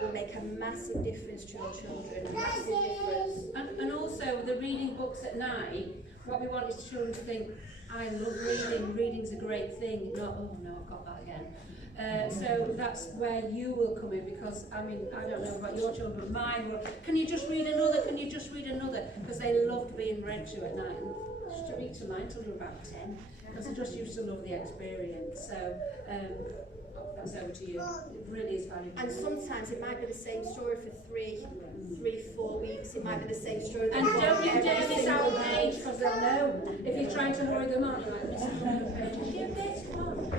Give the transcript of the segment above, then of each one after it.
will make a massive difference to your children, a massive difference. And also the reading books at night, what we want is children to think, I love reading, reading's a great thing, not, oh no, I've got that again. So that's where you will come in, because I mean, I don't know about your children, but mine will, can you just read another, can you just read another? Because they loved being read to at night. And I used to read to mine until they were about 10, because I just used to love the experience. So that's over to you. It really is valuable. And sometimes it might be the same story for 4 weeks. It might be the same story. And don't you dare miss out on page, because they'll know. If you're trying to hurry them on, you're like, miss out on the page.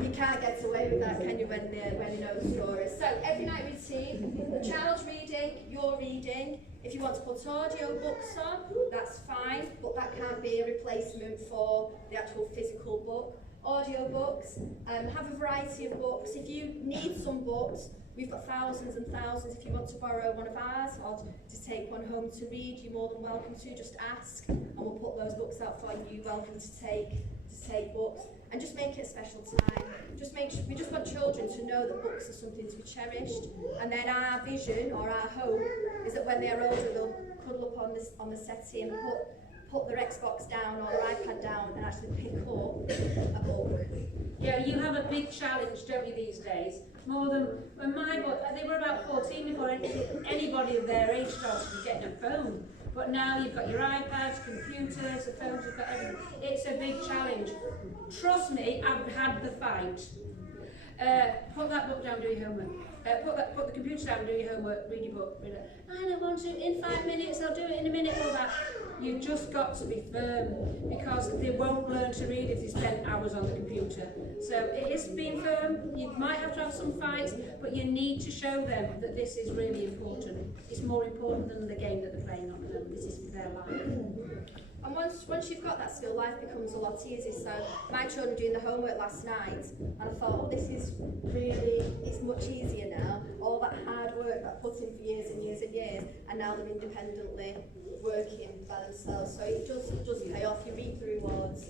You can't get away with that, can you, when you know the story? So every night routine, the child's reading, you're reading. If you want to put audio books on, that's fine, but that can't be a replacement for the actual physical book. Audio books, have a variety of books. If you need some books, we've got thousands and thousands. If you want to borrow one of ours or to take one home to read, you're more than welcome to. Just ask and we'll put those books out for you. You're welcome to take books. And just make it a special time. We just want children to know that books are something to be cherished. And then our vision or our hope is that when they are older, they'll cuddle up on the settee and put their Xbox down or their iPad down and actually pick up a book. Yeah, you have a big challenge, don't you, these days? More than when my book, they were about 14 before anybody of their age started getting a phone. But now you've got your iPads, computers, the phones, you've got everything. It's a big challenge. Trust me, I've had the fight. Put that book down, do your homework. Put the computer down, do your homework, read your book. Read it. I don't want to, in 5 minutes, I'll do it in a minute, all that. You've just got to be firm, because they won't learn to read if they spend hours on the computer. So it is being firm. You might have to have some fights, but you need to show them that this is really important. It's more important than the game that they're playing on them. This is their life. And once you've got that skill, life becomes a lot easier. So my children were doing the homework last night, and I thought, oh, this is really, it's much easier now. All that hard work that I put in for years and years and years, and now they're independently working by themselves. So it does pay off. You reap the rewards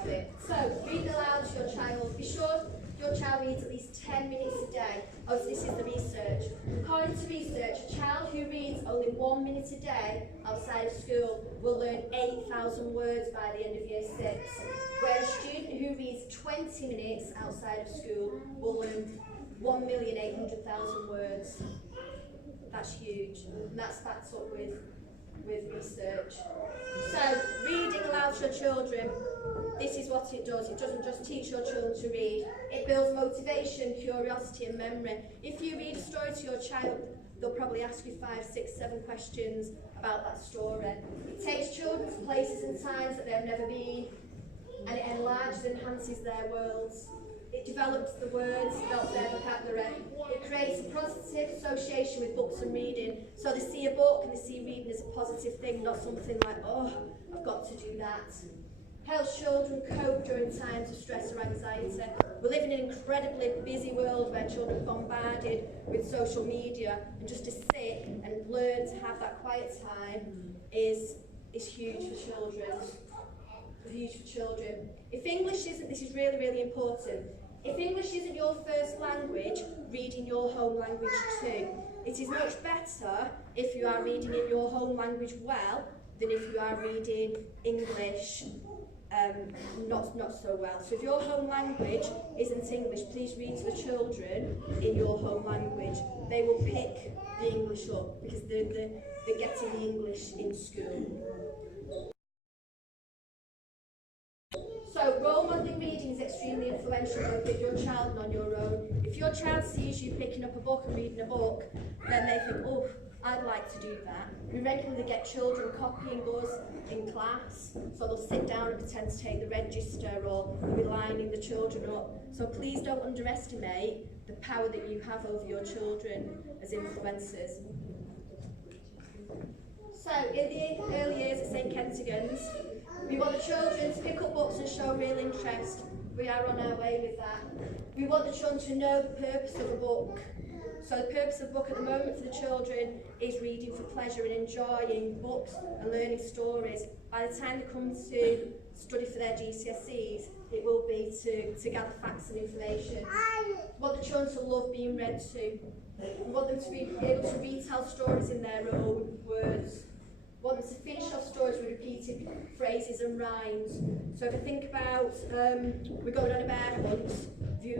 of it. So read aloud to your child. Be sure your child reads at least 10 minutes a day. Oh, so this is the research. According to research, a child who reads only 1 minute a day outside of school will learn 8,000 words by the end of year 6. Whereas a student who reads 20 minutes outside of school will learn 1,800,000 words. That's huge. And that's backed up with research. So, reading aloud to your children, this is what it does. It doesn't just teach your children to read, it builds motivation, curiosity and memory. If you read a story to your child, they'll probably ask you 5, 6, 7 questions about that story. It takes children to places and times that they've never been, and it enlarges and enhances their worlds. It develops the words, develops their vocabulary. It creates a positive association with books and reading. So they see a book and they see reading as a positive thing, not something like, oh, I've got to do that. Helps children cope during times of stress or anxiety. We live in an incredibly busy world where children are bombarded with social media, and just to sit and learn to have that quiet time is huge for children. Huge for children. If English isn't, this is really, really important. If English isn't your first language, read in your home language too. It is much better if you are reading in your home language well than if you are reading English not so well. So if your home language isn't English, please read to the children in your home language. They will pick the English up because they're getting the English in school. So role modelling reading is extremely influential both with your child and on your own. If your child sees you picking up a book and reading a book, then they think, oh, I'd like to do that. We regularly get children copying us in class, so they'll sit down and pretend to take the register, or they'll be lining the children up. So please don't underestimate the power that you have over your children as influencers. So in the early years at St Kentigern's, we want the children to pick up books and show real interest. We are on our way with that. We want the children to know the purpose of a book. So the purpose of the book at the moment for the children is reading for pleasure and enjoying books and learning stories. By the time they come to study for their GCSEs, it will be to gather facts and information. We want the children to love being read to. We want them to be able to retell stories in their own words. We want them to finish off stories with repeated phrases and rhymes. So if I think about, we're going on a bear hunt.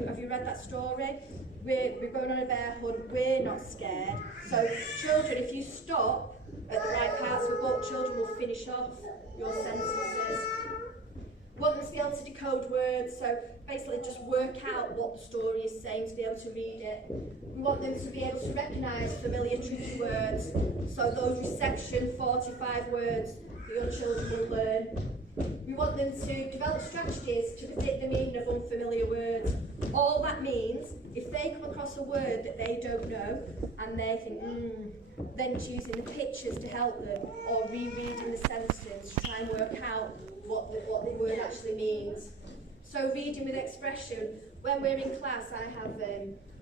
Have you read that story? We're going on a bear hunt, we're not scared. So children, if you stop at the right parts of the book, children will finish off your sentences. We want them to be able to decode words, so basically just work out what the story is saying to be able to read it. We want them to be able to recognise familiar tricky words, so those reception 45 words that your children will learn. We want them to develop strategies to predict the meaning of unfamiliar words. All that means, if they come across a word that they don't know, and they think, then it's using the pictures to help them, or rereading the sentence to try and work out what the word actually means. So reading with expression. When we're in class, I have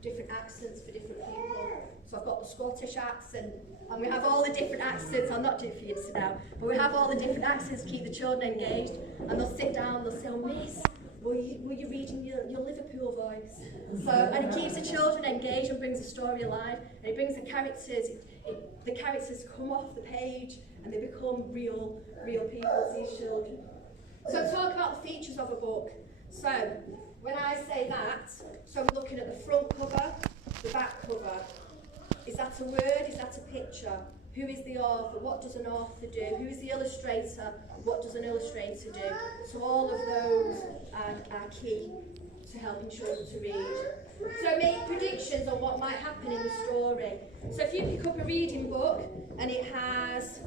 different accents for different people. So I've got the Scottish accent, and we have all the different accents. I'll not do it for you to sit down, but we have all the different accents to keep the children engaged. And they'll sit down, they'll say, "Oh, Miss, were you reading your Liverpool voice?" So, and it keeps the children engaged and brings the story alive. And it brings the characters. The characters come off the page and they become real people to these children. So talk about the features of a book. So when I say that, so we're looking at the front cover, the back cover. Is that a word? Is that a picture? Who is the author? What does an author do? Who is the illustrator? What does an illustrator do? So all of those are key to helping children to read. So make predictions on what might happen in the story. So if you pick up a reading book and it has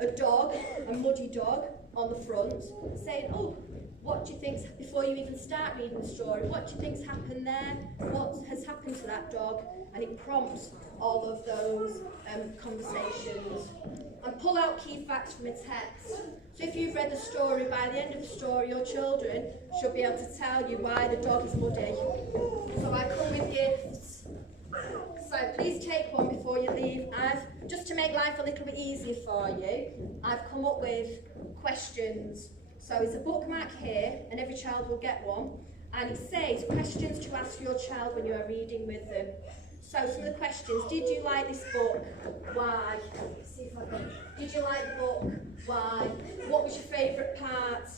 a dog, a muddy dog on the front, saying, "Oh, what do you think's," before you even start reading the story, "what do you think's happened there? What has happened to that dog?" And it prompts all of those conversations. And pull out key facts from a text. So if you've read the story, by the end of the story, your children should be able to tell you why the dog is muddy. So I come with gifts. So please take one before you leave. Just to make life a little bit easier for you, I've come up with questions. So it's a bookmark here, and every child will get one. And it says questions to ask your child when you are reading with them. So some of the questions: did you like this book? Why? Let's see if I can. Did you like the book? Why? What was your favourite part?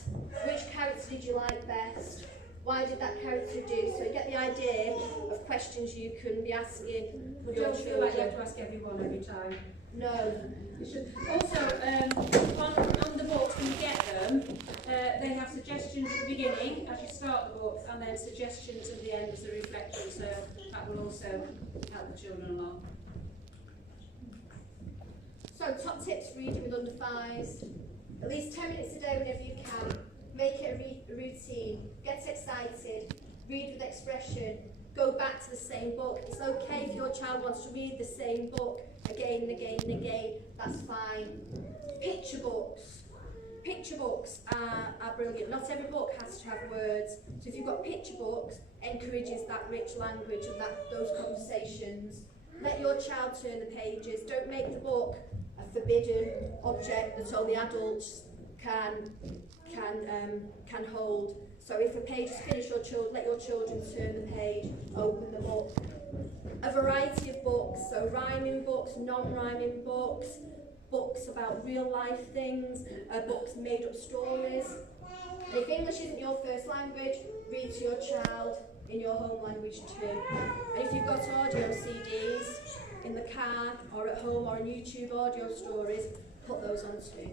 Which character did you like best? Why did that character do? So you get the idea of questions you can be asking But your don't feel like you children. have to ask everyone every time. No. You should. Also, on the books when you get them, they have suggestions at the beginning as you start the book, and then suggestions at the end as a reflection. So that will also help the children along. So top tips for reading with under fives. At least 10 minutes a day whenever you can. Make it a routine. Get excited. Read with expression. Go back to the same book. It's okay if your child wants to read the same book again and again and again. That's fine. Picture books. Picture books are brilliant. Not every book has to have words. So if you've got picture books, encourages that rich language and those conversations. Let your child turn the pages. Don't make the book a forbidden object that only adults can hold. So if a page is finished, let your children turn the page, open the book. A variety of books, so rhyming books, non-rhyming books, books about real life things, books made up stories. And if English isn't your first language, read to your child in your home language too. And if you've got audio CDs in the car or at home or on YouTube audio stories, put those on too.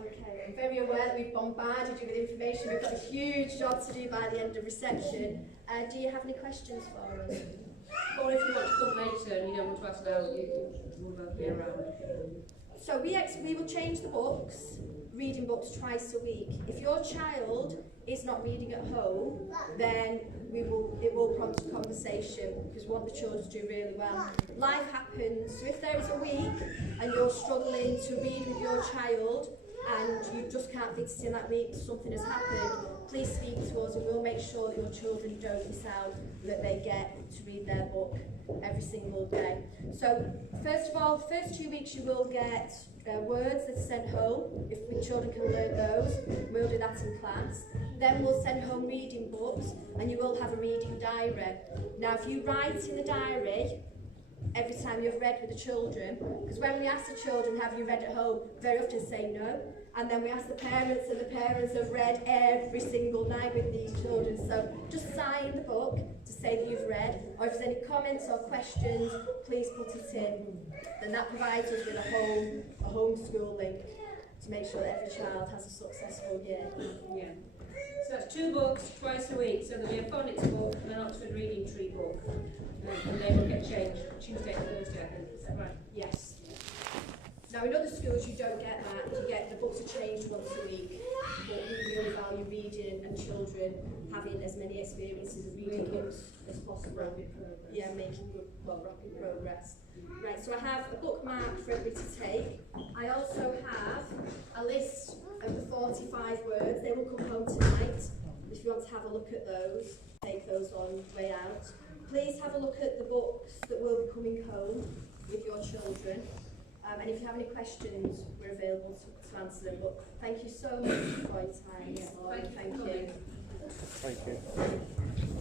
Okay, I'm very aware that we've bombarded you with information. We've got a huge job to do by the end of reception. Do you have any questions for us? Or if you want to come later and you don't want to ask now, we'll both be around. So we will change the books, reading books twice a week. If your child is not reading at home, then it will prompt a conversation, because we want the children to do really well. Life happens, so if there is a week and you're struggling to read with your child and you just can't fit it in that week, something has happened, please speak to us and we'll make sure that your children don't miss out, that they get to read their book every single day. So first of all, the first 2 weeks you will get words that are sent home, if the children can learn those. We'll do that in class. Then we'll send home reading books and you will have a reading diary. Now if you write in the diary every time you've read with the children, because when we ask the children, have you read at home, very often say no, and then we ask the parents and the parents have read every single night with these children. So just sign the book to say that you've read, or if there's any comments or questions, please put it in. Then that provides us with a home school link to make sure that every child has a successful year. Yeah. So that's 2 books twice a week. So there'll be a phonics book and an Oxford Reading Tree book. And they will get changed Tuesday and Thursday, I think. Is that right? Yes. Now in other schools you don't get that. You get the books are changed once a week. But we really value reading and children having as many experiences of reading books as possible. Yeah, making good, rapid progress. Right, so I have a bookmark for everybody to take. I also have a list of the 45 words. They will come home tonight. If you want to have a look at those, take those on the way out. Please have a look at the books that will be coming home with your children. And if you have any questions, we're available to answer them. But thank you so much for your time. Yeah. Thank you. Thank you.